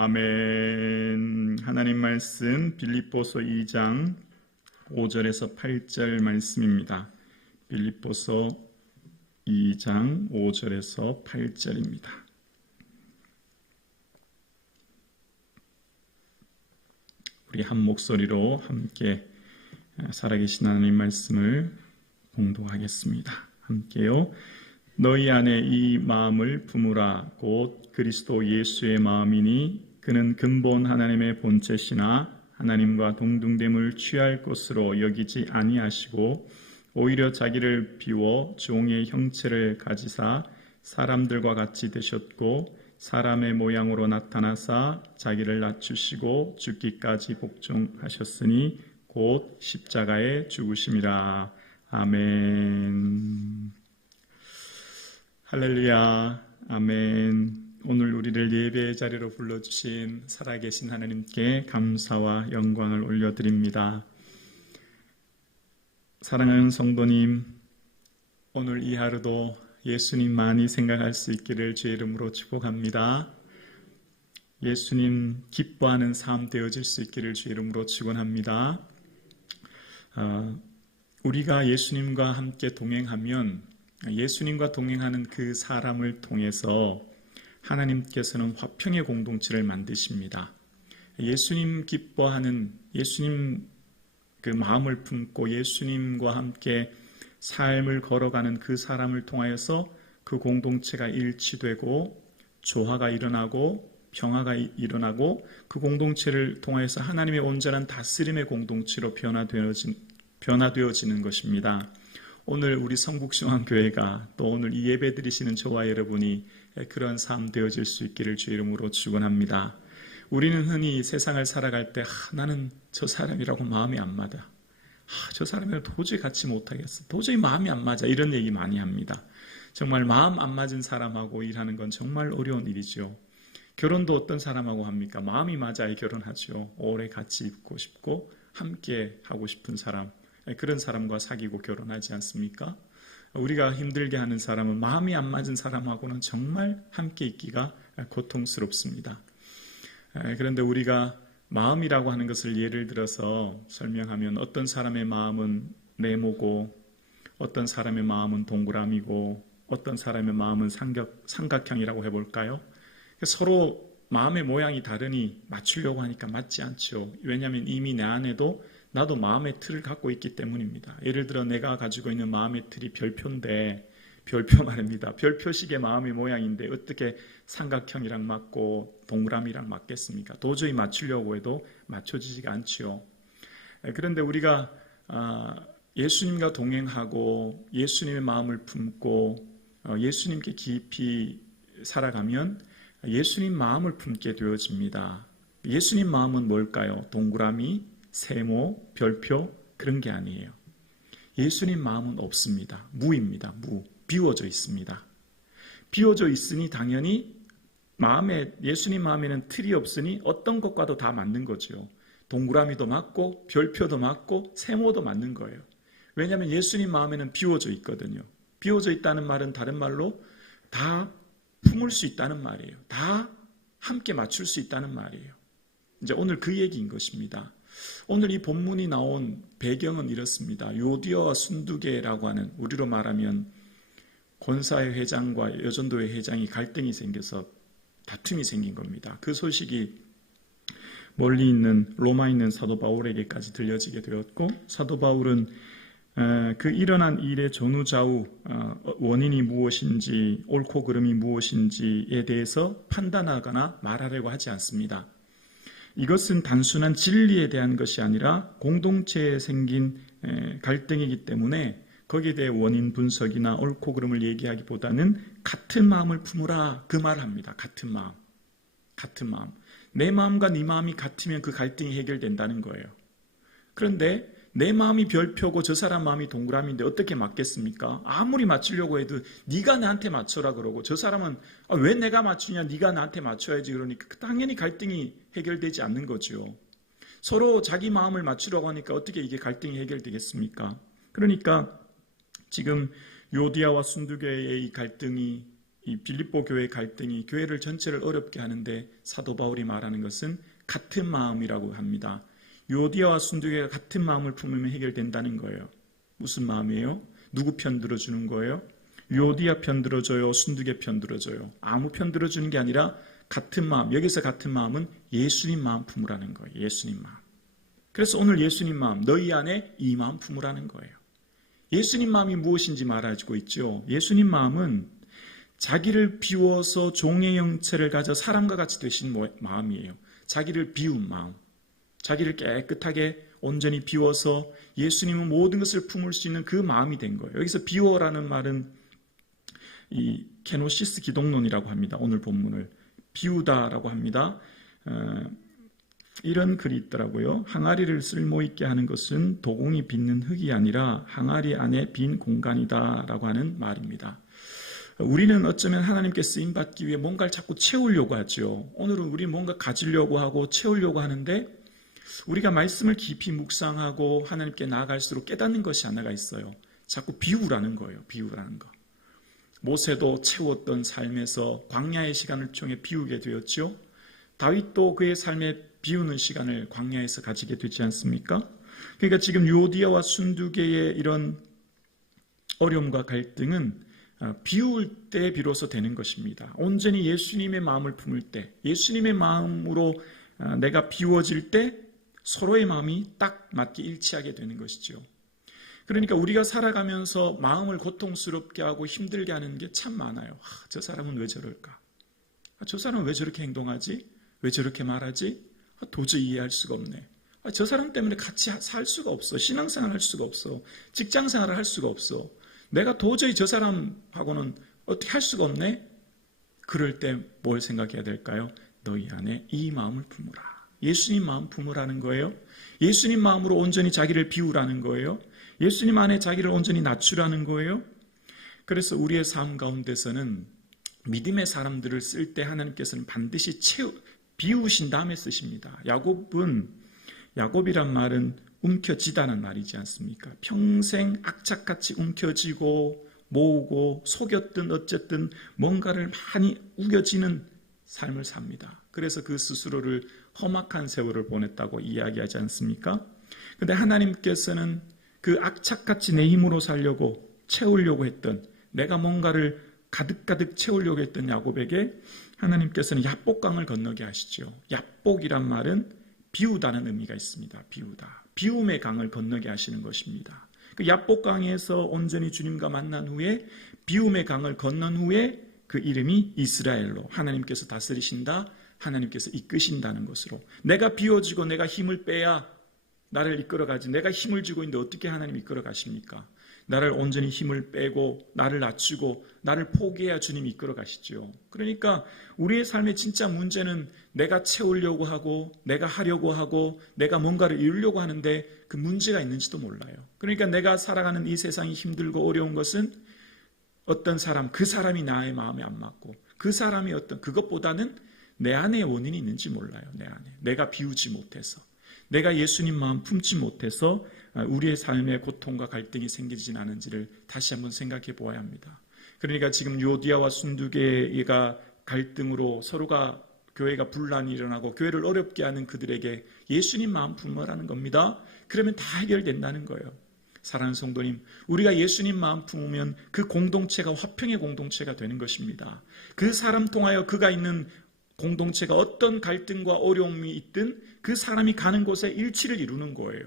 아멘. 하나님 말씀 빌립보서 2장 5절에서 8절 말씀입니다. 빌립보서 2장 5절에서 8절입니다. 우리 한 목소리로 함께 살아계신 하나님 말씀을 봉독하겠습니다. 함께요. 너희 안에 이 마음을 품으라. 곧 그리스도 예수의 마음이니 그는 근본 하나님의 본체시나 하나님과 동등됨을 취할 것으로 여기지 아니하시고 오히려 자기를 비워 종의 형체를 가지사 사람들과 같이 되셨고 사람의 모양으로 나타나사 자기를 낮추시고 죽기까지 복종하셨으니 곧 십자가에 죽으심이라. 아멘. 할렐루야. 아멘. 오늘 우리를 예배의 자리로 불러주신 살아계신 하나님께 감사와 영광을 올려드립니다. 사랑하는 성도님, 오늘 이 하루도 예수님 많이 생각할 수 있기를 주의 이름으로 축복합니다. 예수님 기뻐하는 삶 되어질 수 있기를 주의 이름으로 축원합니다. 우리가 예수님과 함께 동행하면 예수님과 동행하는 그 사람을 통해서 하나님께서는 화평의 공동체를 만드십니다. 예수님 기뻐하는 예수님 그 마음을 품고 예수님과 함께 삶을 걸어가는 그 사람을 통하여서 그 공동체가 일치되고 조화가 일어나고 평화가 일어나고 그 공동체를 통하여서 하나님의 온전한 다스림의 공동체로 변화되어지는 것입니다. 오늘 우리 성북중앙교회가 또 오늘 이 예배 드리시는 저와 여러분이 그런 삶 되어질 수 있기를 주의 이름으로 축원합니다. 우리는 흔히 세상을 살아갈 때 나는 저 사람이라고 마음이 안 맞아. 저 사람이랑 도저히 같이 못하겠어. 도저히 마음이 안 맞아. 이런 얘기 많이 합니다. 정말 마음 안 맞은 사람하고 일하는 건 정말 어려운 일이죠. 결혼도 어떤 사람하고 합니까? 마음이 맞아야 결혼하죠. 오래 같이 있고 싶고 함께 하고 싶은 사람, 그런 사람과 사귀고 결혼하지 않습니까? 우리가 힘들게 하는 사람은 마음이 안 맞은 사람하고는 정말 함께 있기가 고통스럽습니다. 그런데 우리가 마음이라고 하는 것을 예를 들어서 설명하면 어떤 사람의 마음은 네모고 어떤 사람의 마음은 동그라미고 어떤 사람의 마음은 삼각형이라고 해볼까요? 서로 마음의 모양이 다르니 맞추려고 하니까 맞지 않죠. 왜냐하면 이미 내 안에도 나도 마음의 틀을 갖고 있기 때문입니다. 예를 들어 내가 가지고 있는 마음의 틀이 별표인데 별표 말입니다. 별표식의 마음의 모양인데 어떻게 삼각형이랑 맞고 동그라미랑 맞겠습니까? 도저히 맞추려고 해도 맞춰지지가 않지요. 그런데 우리가 예수님과 동행하고 예수님의 마음을 품고 예수님께 깊이 살아가면 예수님 마음을 품게 되어집니다. 예수님 마음은 뭘까요? 동그라미, 세모, 별표 그런 게 아니에요. 예수님 마음은 없습니다. 무입니다. 무. 비워져 있습니다. 비워져 있으니 당연히 예수님 마음에는 틀이 없으니 어떤 것과도 다 맞는 거죠. 동그라미도 맞고 별표도 맞고 세모도 맞는 거예요. 왜냐하면 예수님 마음에는 비워져 있거든요. 비워져 있다는 말은 다른 말로 다 품을 수 있다는 말이에요. 다 함께 맞출 수 있다는 말이에요. 이제 오늘 그 얘기인 것입니다. 오늘 이 본문이 나온 배경은 이렇습니다. 요디아와 순두계라고 하는 우리로 말하면 권사회 회장과 여전도회 회장이 갈등이 생겨서 다툼이 생긴 겁니다. 그 소식이 멀리 있는 로마에 있는 사도 바울에게까지 들려지게 되었고 사도 바울은 그 일어난 일의 전후좌우 원인이 무엇인지 옳고 그름이 무엇인지에 대해서 판단하거나 말하려고 하지 않습니다. 이것은 단순한 진리에 대한 것이 아니라 공동체에 생긴 갈등이기 때문에 거기에 대해 원인 분석이나 옳고 그름을 얘기하기보다는 같은 마음을 품으라 그 말을 합니다. 같은 마음. 내 마음과 네 마음이 같으면 그 갈등이 해결된다는 거예요. 그런데 내 마음이 별표고 저 사람 마음이 동그라미인데 어떻게 맞겠습니까? 아무리 맞추려고 해도 네가 나한테 맞춰라 그러고 저 사람은 왜 내가 맞추냐 네가 나한테 맞춰야지 그러니까 당연히 갈등이 해결되지 않는 거죠. 서로 자기 마음을 맞추려고 하니까 어떻게 이게 갈등이 해결되겠습니까? 그러니까 지금 요디아와 순두계의 이 갈등이 이 빌립보 교회 갈등이 교회를 전체를 어렵게 하는데 사도 바울이 말하는 것은 같은 마음이라고 합니다. 유오디아와 순두계가 같은 마음을 품으면 해결된다는 거예요. 무슨 마음이에요? 누구 편 들어주는 거예요? 유오디아 편 들어줘요? 순두계 편 들어줘요? 아무 편 들어주는 게 아니라 같은 마음, 여기서 같은 마음은 예수님 마음 품으라는 거예요. 예수님 마음. 그래서 오늘 예수님 마음, 너희 안에 이 마음 품으라는 거예요. 예수님 마음이 무엇인지 말해주고 있죠. 예수님 마음은 자기를 비워서 종의 형체를 가져 사람과 같이 되신 마음이에요. 자기를 비운 마음, 자기를 깨끗하게 온전히 비워서 예수님은 모든 것을 품을 수 있는 그 마음이 된 거예요. 여기서 비워라는 말은 이 케노시스 기독론이라고 합니다. 오늘 본문을 비우다라고 합니다. 이런 글이 있더라고요. 항아리를 쓸모있게 하는 것은 도공이 빚는 흙이 아니라 항아리 안에 빈 공간이다라고 하는 말입니다. 우리는 어쩌면 하나님께 쓰임받기 위해 뭔가를 자꾸 채우려고 하죠. 오늘은 우리 뭔가 가지려고 하고 채우려고 하는데 우리가 말씀을 깊이 묵상하고 하나님께 나아갈수록 깨닫는 것이 하나가 있어요. 자꾸 비우라는 거예요. 비우라는 거. 모세도 채웠던 삶에서 광야의 시간을 통해 비우게 되었죠. 다윗도 그의 삶에 비우는 시간을 광야에서 가지게 되지 않습니까? 그러니까 지금 유오디아와 순두계의 이런 어려움과 갈등은 비울 때 비로소 되는 것입니다. 온전히 예수님의 마음을 품을 때, 예수님의 마음으로 내가 비워질 때 서로의 마음이 딱 맞게 일치하게 되는 것이죠. 그러니까 우리가 살아가면서 마음을 고통스럽게 하고 힘들게 하는 게 참 많아요. 저 사람은 왜 저럴까? 저 사람은 왜 저렇게 행동하지? 왜 저렇게 말하지? 도저히 이해할 수가 없네. 저 사람 때문에 같이 살 수가 없어. 신앙생활 할 수가 없어. 직장생활을 할 수가 없어. 내가 도저히 저 사람하고는 어떻게 할 수가 없네? 그럴 때 뭘 생각해야 될까요? 너희 안에 이 마음을 품으라. 예수님 마음 품으라는 거예요. 예수님 마음으로 온전히 자기를 비우라는 거예요. 예수님 안에 자기를 온전히 낮추라는 거예요. 그래서 우리의 삶 가운데서는 믿음의 사람들을 쓸 때 하나님께서는 반드시 비우신 다음에 쓰십니다. 야곱이란 말은 움켜쥐다는 말이지 않습니까? 평생 악착같이 움켜쥐고 모으고 속였든 어쨌든 뭔가를 많이 우겨지는 삶을 삽니다. 그래서 그 스스로를 험악한 세월을 보냈다고 이야기하지 않습니까? 그런데 하나님께서는 그 악착같이 내 힘으로 살려고 채우려고 했던, 내가 뭔가를 가득가득 채우려고 했던 야곱에게 하나님께서는 야복강을 건너게 하시죠. 야복이란 말은 비우다는 의미가 있습니다. 비우다. 비움의 강을 건너게 하시는 것입니다. 그 야복강에서 온전히 주님과 만난 후에 비움의 강을 건넌 후에 그 이름이 이스라엘로, 하나님께서 다스리신다, 하나님께서 이끄신다는 것으로, 내가 비워지고 내가 힘을 빼야 나를 이끌어가지, 내가 힘을 쥐고 있는데 어떻게 하나님 이끌어 가십니까? 나를 온전히 힘을 빼고 나를 낮추고 나를 포기해야 주님이 이끌어 가시죠. 그러니까 우리의 삶의 진짜 문제는 내가 채우려고 하고 내가 하려고 하고 내가 뭔가를 이루려고 하는데 그 문제가 있는지도 몰라요. 그러니까 내가 살아가는 이 세상이 힘들고 어려운 것은 어떤 사람, 그 사람이 나의 마음에 안 맞고 그 사람이 어떤, 그것보다는 내 안에 원인이 있는지 몰라요. 내 안에. 내가 비우지 못해서, 내가 예수님 마음 품지 못해서 우리의 삶에 고통과 갈등이 생기진 않은지를 다시 한번 생각해 보아야 합니다. 그러니까 지금 유오디아와 순두계가 갈등으로 서로가, 교회가 분란이 일어나고 교회를 어렵게 하는 그들에게 예수님 마음 품으라는 겁니다. 그러면 다 해결된다는 거예요. 사랑하는 성도님, 우리가 예수님 마음 품으면 그 공동체가 화평의 공동체가 되는 것입니다. 그 사람 통하여 그가 있는 공동체가 어떤 갈등과 어려움이 있든 그 사람이 가는 곳에 일치를 이루는 거예요.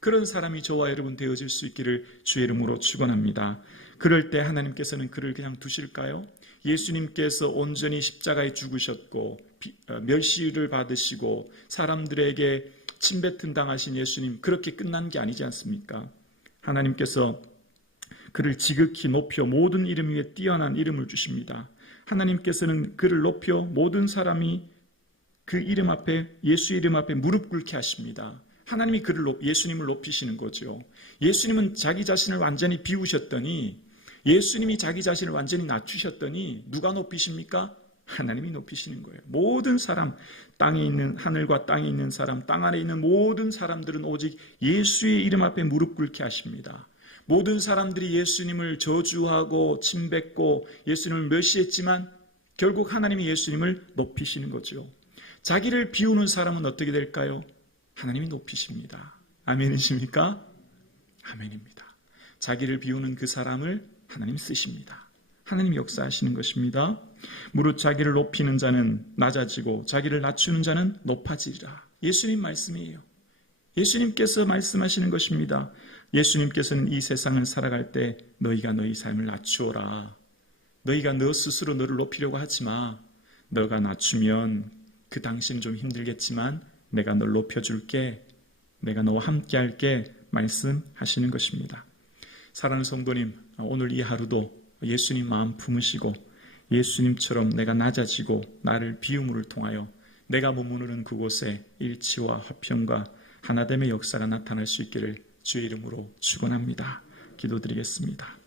그런 사람이 저와 여러분 되어질 수 있기를 주의 이름으로 축원합니다. 그럴 때 하나님께서는 그를 그냥 두실까요? 예수님께서 온전히 십자가에 죽으셨고 멸시를 받으시고 사람들에게 침뱉음 당하신 예수님, 그렇게 끝난 게 아니지 않습니까? 하나님께서 그를 지극히 높여 모든 이름 위에 뛰어난 이름을 주십니다. 하나님께서는 그를 높여 모든 사람이 그 이름 앞에, 예수 이름 앞에 무릎 꿇게 하십니다. 하나님이 예수님을 높이시는 거죠. 예수님은 자기 자신을 완전히 비우셨더니, 예수님이 자기 자신을 완전히 낮추셨더니 누가 높이십니까? 하나님이 높이시는 거예요. 모든 사람, 땅에 있는, 하늘과 땅에 있는 사람, 땅 안에 있는 모든 사람들은 오직 예수의 이름 앞에 무릎 꿇게 하십니다. 모든 사람들이 예수님을 저주하고 침뱉고 예수님을 멸시했지만 결국 하나님이 예수님을 높이시는 거죠. 자기를 비우는 사람은 어떻게 될까요? 하나님이 높이십니다. 아멘이십니까? 아멘입니다. 자기를 비우는 그 사람을 하나님 쓰십니다. 하나님 역사하시는 것입니다. 무릇 자기를 높이는 자는 낮아지고 자기를 낮추는 자는 높아지리라. 예수님 말씀이에요. 예수님께서 말씀하시는 것입니다. 예수님께서는 이 세상을 살아갈 때 너희가 너희 삶을 낮추어라. 너희가 너 스스로 너를 높이려고 하지 마. 너가 낮추면 그 당시는 좀 힘들겠지만 내가 널 높여줄게. 내가 너와 함께 할게. 말씀하시는 것입니다. 사랑하는 성도님, 오늘 이 하루도 예수님 마음 품으시고 예수님처럼 내가 낮아지고 나를 비움을 통하여 내가 머무르는 그곳에 일치와 화평과 하나됨의 역사가 나타날 수 있기를 주의 이름으로 축원합니다. 기도드리겠습니다.